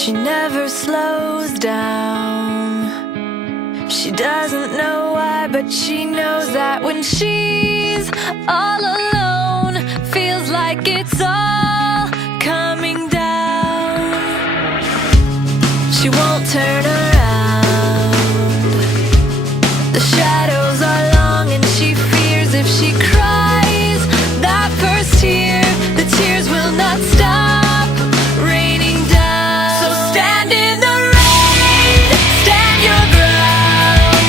She never slows down. She doesn't know why, but she knows that when she's all alone, feels like it's all coming down. She won't turn around. The shadows are long and she fears if she cries that first tear, the tears will not stop raining down. So stand in the rain, stand your ground,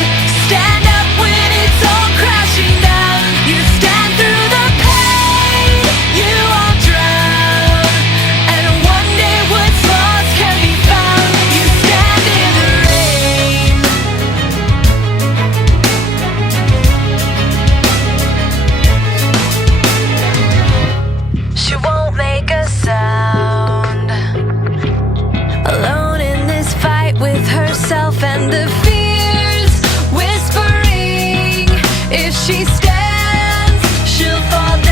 stand up when it's all crashing down. You stand through the pain, you won't drown, and one day what's lost can be found. You stand in the rain. She won't make a sound, alone in this fight with herself and the fears whispering. If she stands, she'll fall down.